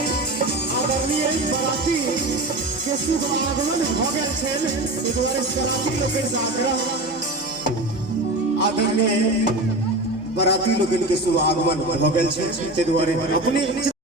आदरणीय बराती के शुभ आगमन भ गेल छन एहि दुआरे बराती लोकनि से आग्रह आदरणीय बराती लोकनि के शुभ आगमन भ गेल छन ताहि दुआरे अपने